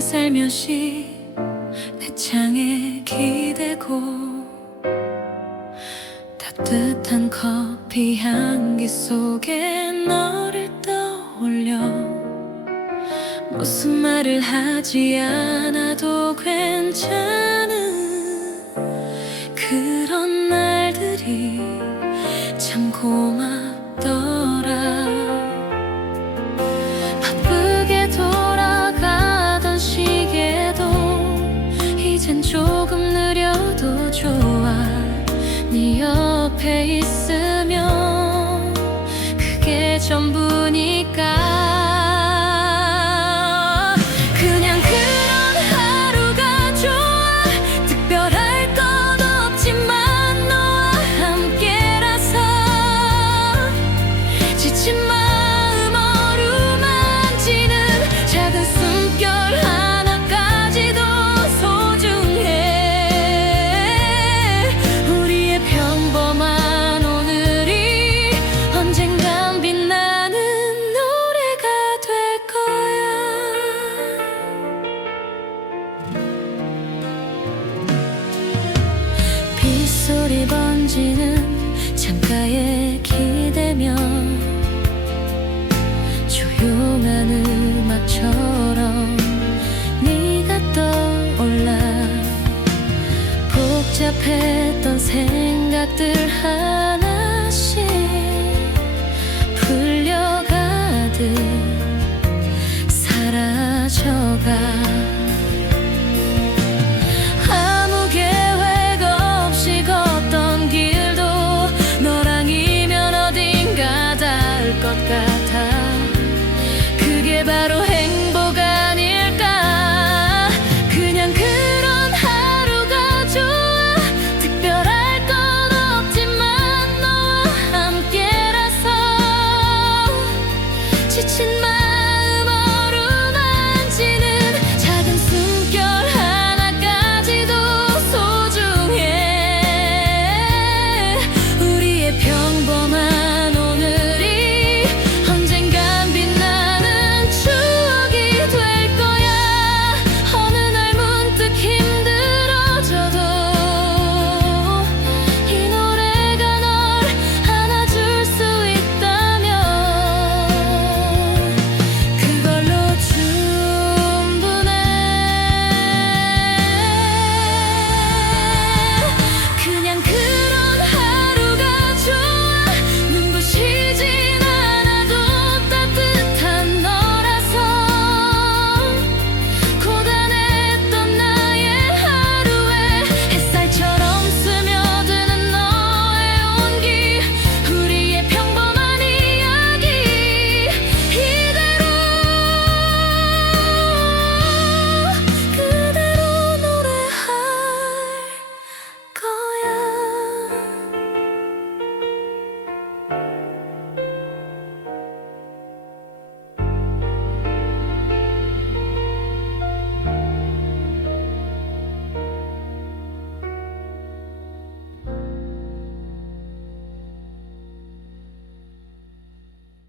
살며시 내 창에 기대고 따뜻한 커피 향기 속에 너를 떠올려 무슨 말을 하지 않아도 괜찮은 그런 날들이 참 고맙더 있으면 그게 전부 지금 창가에 기대며 조용한 음악처럼 네가 떠올라 복잡했던 생각들 하나씩 풀려가듯 사라져가.